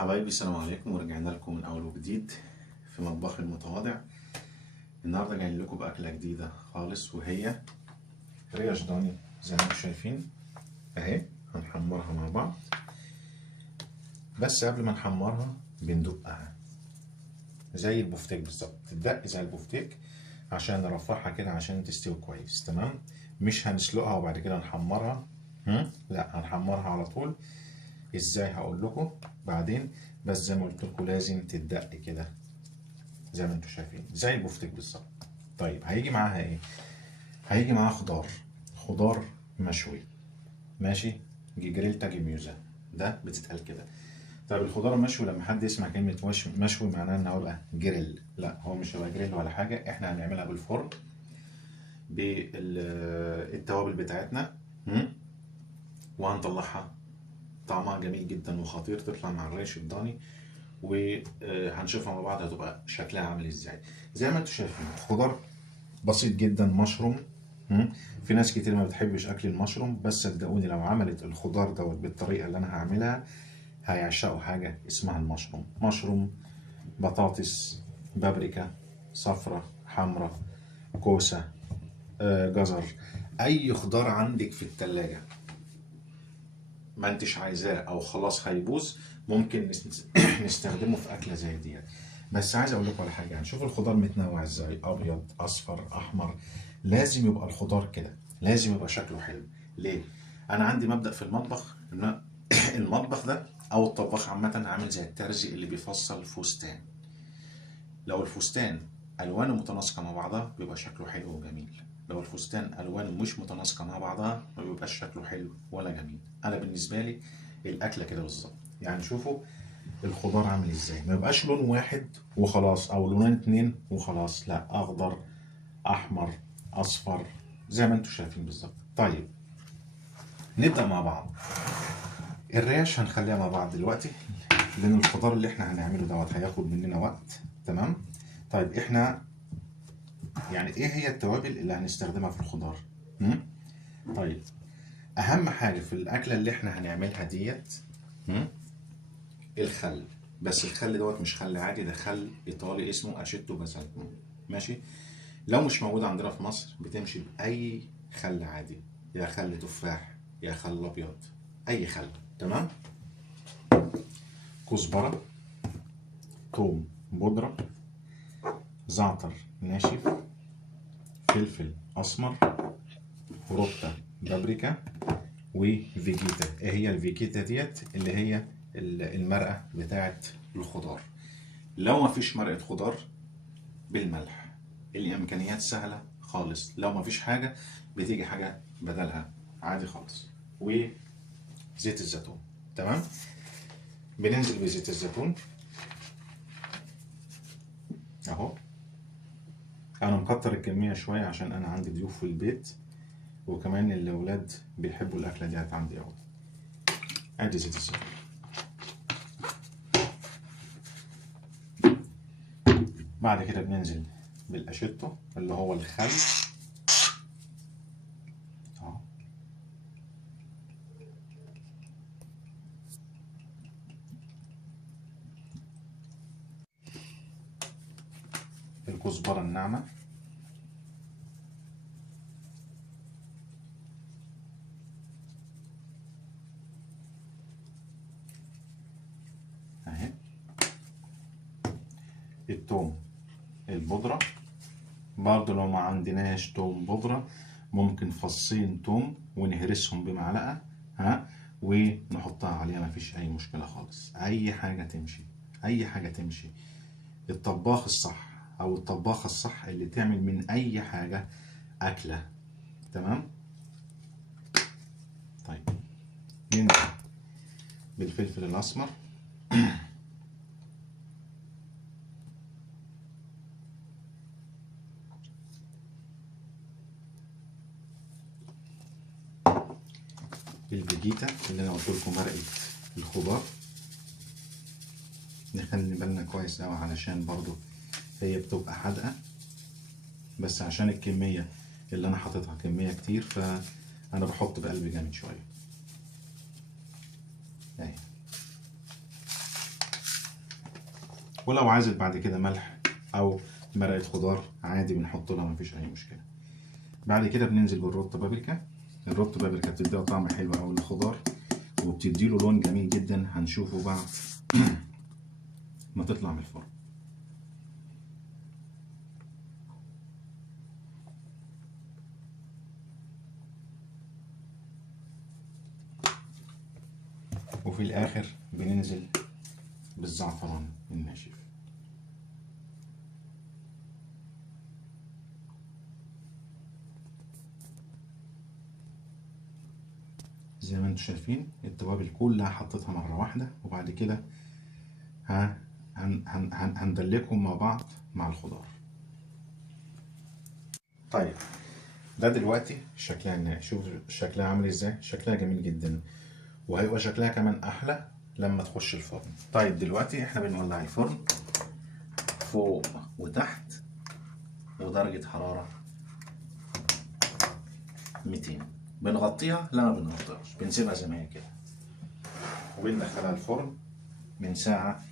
حبايبي، السلام عليكم، ورجعنا لكم من اول وجديد في مطبخ المتواضع. النهارده جايين لكم باكله جديده خالص، وهي ريش ضاني زي ما انتم شايفين اهي. هنحمرها مع بعض، بس قبل ما نحمرها بندقها زي البفتيك بالظبط. تدق زي البفتيك عشان نرفعها كده عشان تستوي كويس. تمام، مش هنسلقها وبعد كده نحمرها، لا هنحمرها على طول. ازاي هقول لكم بعدين، بس زي ما قلت لكم لازم تدق كده زي ما انتم شايفين زي البفتيك بالظبط. طيب هيجي معاها ايه؟ هيجي معاها خضار مشوي، ماشي، جريلتا جيميوزا، ده بتتقال كده. طيب الخضار المشوي لما حد يسمع كلمة مشوي معناه ان هو يبقى جريل. لا، هو مش هيبقى جريل ولا حاجة، احنا هنعملها بالفرن بالتوابل بتاعتنا، وهنطلعها طعمها جميل جدا وخطير، تطلع مع الريش الضاني، وهنشوفها مع بعض هتبقى شكلها عامل ازاي. زي ما انتم شايفين خضار بسيط جدا، مشروم. في ناس كتير ما بتحبش اكل المشروم، بس صدقوني لو عملت الخضار دوت بالطريقه اللي انا هعملها هيعشقوا حاجه اسمها المشروم. مشروم، بطاطس، بابريكا، صفرة، حمرة، كوسه، جزر، اي خضار عندك في التلاجة ما انتش عايزاه او خلاص هيبوظ ممكن نستخدمه في اكله زي دي. بس عايز اقول لكم على حاجه، هنشوف الخضار متنوع ازاي، ابيض، اصفر، احمر. لازم يبقى الخضار كده، لازم يبقى شكله حلو. ليه؟ انا عندي مبدأ في المطبخ ان المطبخ ده او الطباخ عامه عامل زي الترزي اللي بيفصل فستان. لو الفستان الوانه متناسقه مع بعضها بيبقى شكله حلو وجميل، لو الفستان الوانه مش متناسقه مع بعضها ما بيبقاش شكله حلو ولا جميل. انا بالنسبه لي الاكله كده بالظبط. يعني شوفوا الخضار عامل ازاي، ما يبقاش لون واحد وخلاص او لونين اتنين وخلاص، لا، اخضر، احمر، اصفر، زي ما انتم شايفين بالظبط. طيب نبدا مع بعض. الريش هنخليها مع بعض دلوقتي لان الخضار اللي احنا هنعمله دوت هياخد مننا وقت. تمام. طيب احنا يعني ايه هي التوابل اللي هنستخدمها في الخضار؟ طيب اهم حاجه في الاكله اللي احنا هنعملها ديت الخل. بس الخل دوت مش خل عادي، ده خل ايطالي اسمه اشيتو باسالتو، ماشي. لو مش موجود عندنا في مصر بتمشي باي خل عادي، يا خل تفاح يا خل ابيض، اي خل. تمام. كزبره، توم بودره، زعتر ناشف، فلفل اسمر، روتا، بابريكا، وفيجيتا. ايه هي الفيجيتا ديت؟ اللي هي المرقه بتاعه الخضار. لو ما فيش مرقه خضار بالملح، الامكانيات سهله خالص. لو ما فيش حاجه بتيجي حاجه بدلها عادي خالص. وزيت الزيتون. تمام. بننزل بزيت الزيتون اهو. انا مكتر الكميه شويه عشان انا عندي ضيوف في البيت، وكمان الاولاد بيحبوا الاكله دي عندي قوي. ادي زيت الزيتون. بعد كده بننزل بالاشيتو اللي هو الخل اهو. الكزبره الناعمه، اهي. التوم البودرة، برضه لو ما عندناش توم بودرة ممكن فصين توم ونهرسهم بمعلقة، ونحطها عليها، مفيش أي مشكلة خالص. أي حاجة تمشي، أي حاجة تمشي. الطباخ الصح أو الطباخة الصح اللي تعمل من أي حاجة أكلة. تمام. طيب ننزل بالفلفل الأسمر، الفيجيتا اللي أنا قلت لكم مرقة الخضار. نخلي بالنا كويس أوي علشان برضو هي بتبقى حادقة، بس عشان الكمية اللي أنا حاططها كمية كتير فأنا بحط بقلب جامد شوية. أهي. ولو عايزت بعد كده ملح او مرقه خضار عادي بنحط لها، مفيش اي مشكله. بعد كده بننزل بالروت بابريكا. الروت بابريكا بتديها طعم حلو قوي للخضار وبتديله لون جميل جدا، هنشوفه بعد ما تطلع من الفرن. وفي الاخر بننزل بالزعفران الناشف. زي ما انتم شايفين التوابل كلها حطيتها مره واحده، وبعد كده هندلكهم مع بعض مع الخضار. طيب ده دلوقتي شكلها النهائي. شوف شكلها عامل ازاي، شكلها جميل جدا، وهيبقى شكلها كمان احلى لما تخش الفرن. طيب دلوقتي احنا بنولع الفرن فوق وتحت ودرجة حرارة 200. بنغطيها؟ لا ما بنغطيهاش، بنسيبها زي ما هي كده، وبندخلها الفرن من ساعة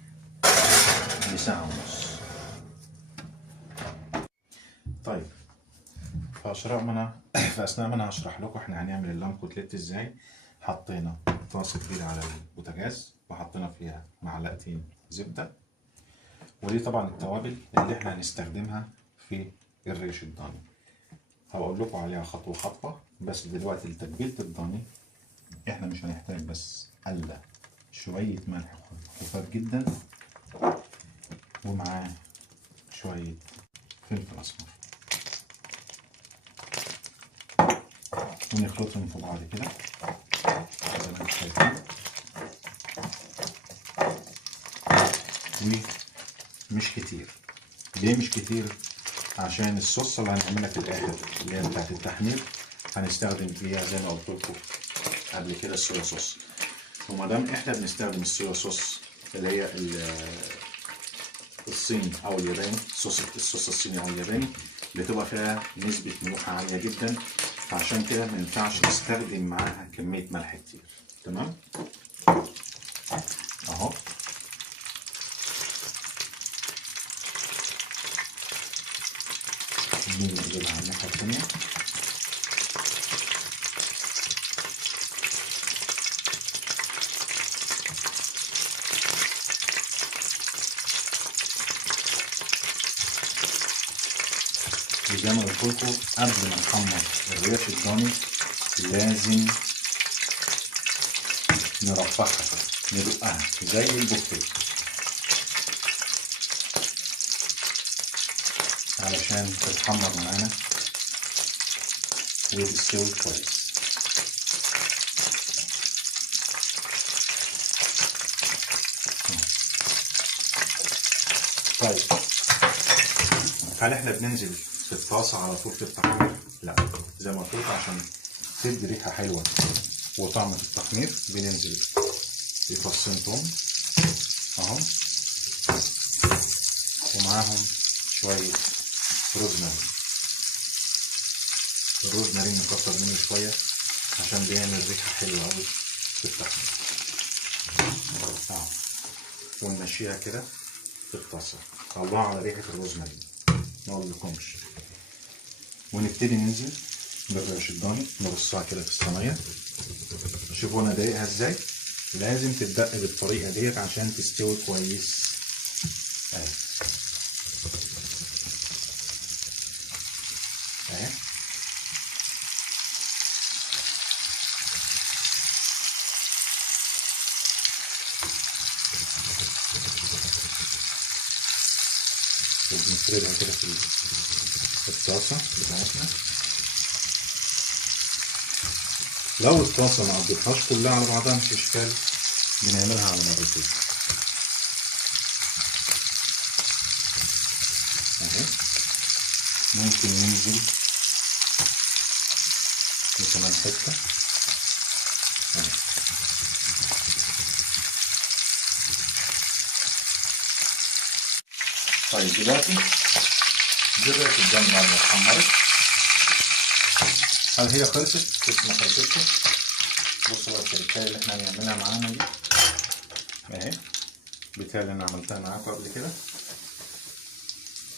لساعة ونص. طيب في أثناء ما أنا هشرح لكم احنا هنعمل اللام كوتليت ازاي. حطينا طاسة كبيرة على البوتاجاز وحطينا فيها معلقتين زبدة، ودي طبعا التوابل اللي احنا هنستخدمها في الريش الضاني. هقول لكم عليها خطوة خطوة، بس دلوقتي لتتبيلة الضاني احنا مش هنحتاج بس الا شوية ملح خفاف جدا، ومعاه شوية فلفل اسمر، ونخلطهم في بعض كده زي ما انتم شايفين. ومش كتير. ليه مش كتير؟ عشان الصوص اللي هنعملها في الاخر اللي هي بتاعت التحمير هنستخدم فيها زي ما قلت لكم قبل كده الصويا صوص. وما دام احنا بنستخدم الصويا صوص اللي هي الصيني او الياباني، الصوص الصيني او الياباني، بتبقى فيها نسبة ملوحة عالية جدا، فعشان كده ما ينفعش نستخدم معاها كمية ملح كتير. تمام؟ اهو نيجي نقلبها على الناحية التانية. زي ما قلت لكم قبل ما نحمر الريش الضاني لازم نرفعها ندقها زي البوفتيك علشان تتحمر معانا وتستوي كويس. طيب هل احنا بننزل في الطاسة على طول في التحمير؟ لا، زي ما قلت عشان تدي ريحة حلوة وطعم في التحمير بننزل بفصين توم اهو، ومعاهم شوية روزماري. الروزماري نكتر منه شوية عشان بيعمل ريحة حلوة أوي في التحمير اهو، ونمشيها كده في الطاسة. الله على ريحة الروزماري ما اقولكمش. ونبتدي ننزل بالريش الضاني نرصها كده في الصينية. شوفوا انا دايقها ازاي، لازم تدق بالطريقة ديت عشان تستوي كويس اهي اهي. وبنفردها كده في الطاسة بتاعتنا. لو الطاسة ما قضيتهاش كلها على بعضها مش اشكال، بنعملها على مرتين اهي. ممكن ننزل كمان حتة اهي. طيب دلوقتي الريش الضاني بعد ما اتحمرت، هل هي خلصت؟ لسه ما خلصتش. بصوا بقى التركاية اللي احنا هنعملها معانا دي اهي. بتاع اللي انا عملتها معاكم قبل كده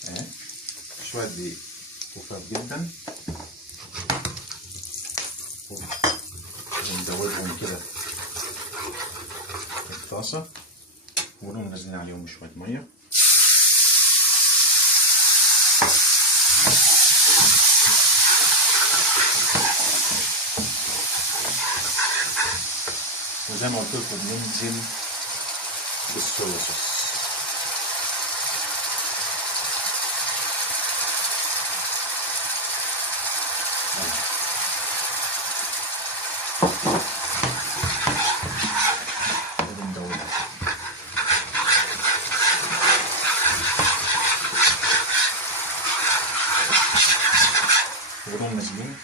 اهي، شويه دقيق خفاف جدا وندوبهم كده في الطاسه ونقوم نازلين عليهم بشويه ميه. وزي ما قلت لكم بننزل بالصويا صوص. ونقوم نازلين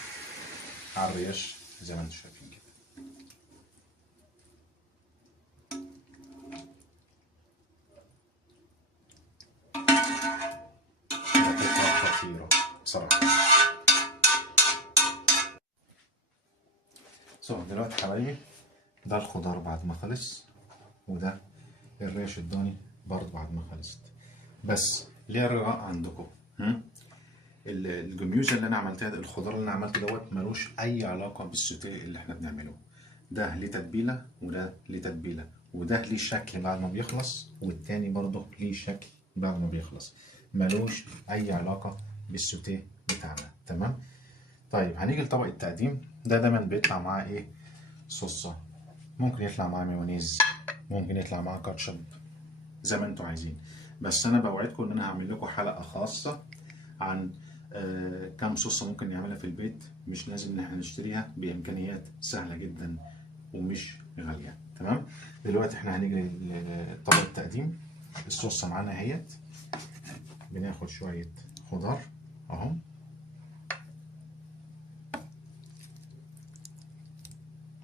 على الريش زي ما انتم شايفين كده. خطيرة بصراحة. دلوقتي حبايبي ده الخضار بعد ما خلص، وده الريش الضاني برضه بعد ما خلصت. بس ليه رجاء عندكم، الجميوزه اللي انا عملتها ده، الخضار اللي انا عملته دوت ملوش اي علاقه بالسوتيه اللي احنا بنعمله. ده ليه تتبيله وده ليه تتبيله، وده ليه شكل بعد ما بيخلص والتاني برضه ليه شكل بعد ما بيخلص، ملوش اي علاقه بالسوتيه بتاعنا. تمام. طيب هنيجي لطبق التقديم. ده دايما بيطلع معاه ايه؟ صوصه، ممكن يطلع معاه مايونيز، ممكن يطلع معاه كاتشب، زي ما انتوا عايزين. بس انا بوعدكم ان انا هعمل لكم حلقه خاصه عن كام صوصه ممكن نعملها في البيت، مش لازم ان احنا نشتريها، بامكانيات سهله جدا ومش غاليه. تمام. دلوقتي احنا هنيجي لطبق التقديم. الصوصه معانا اهيت. بناخد شويه خضار اهم،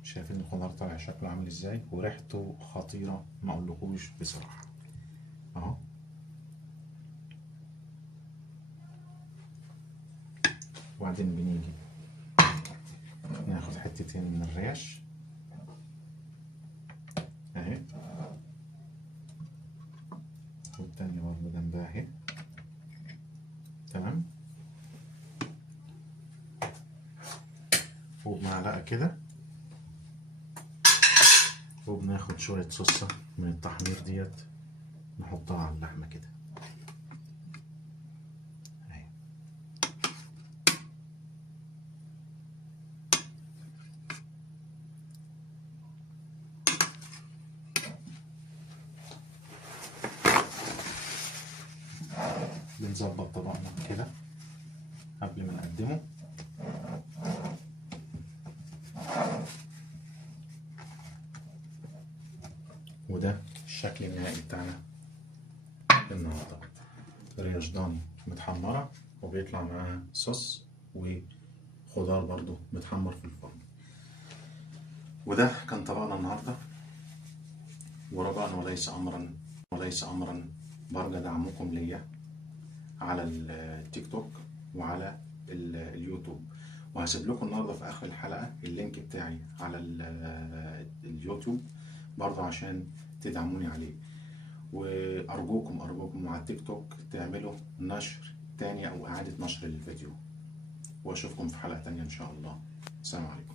شايفين الخضار طالع شكله عامل ازاي وريحته خطيره ما اقولكوش بصراحه اهو. وبعدين بنيجي ناخد حتتين من الريش اهي، والتانية برضه جنبها اهي. تمام. وبمعلقة كده، وبناخد شوية صوصة من التحمير ديت نحطها على اللحمة كده اهي. بنظبط طبقنا كده قبل ما نقدمه. وده الشكل النهائي بتاعنا النهارده. ريش ضاني متحمرة وبيطلع معاها صوص وخضار برضو متحمر في الفرن. وده كان طبقنا النهارده. ورجاء وليس أمرا برجى دعمكم ليا على التيك توك وعلى اليوتيوب. وهسيب لكم النهارده في اخر الحلقه اللينك بتاعي على اليوتيوب برضه عشان تدعموني عليه. وارجوكم على التيك توك تعملوا نشر تاني او اعاده نشر للفيديو. واشوفكم في حلقه تانيه ان شاء الله. السلام عليكم.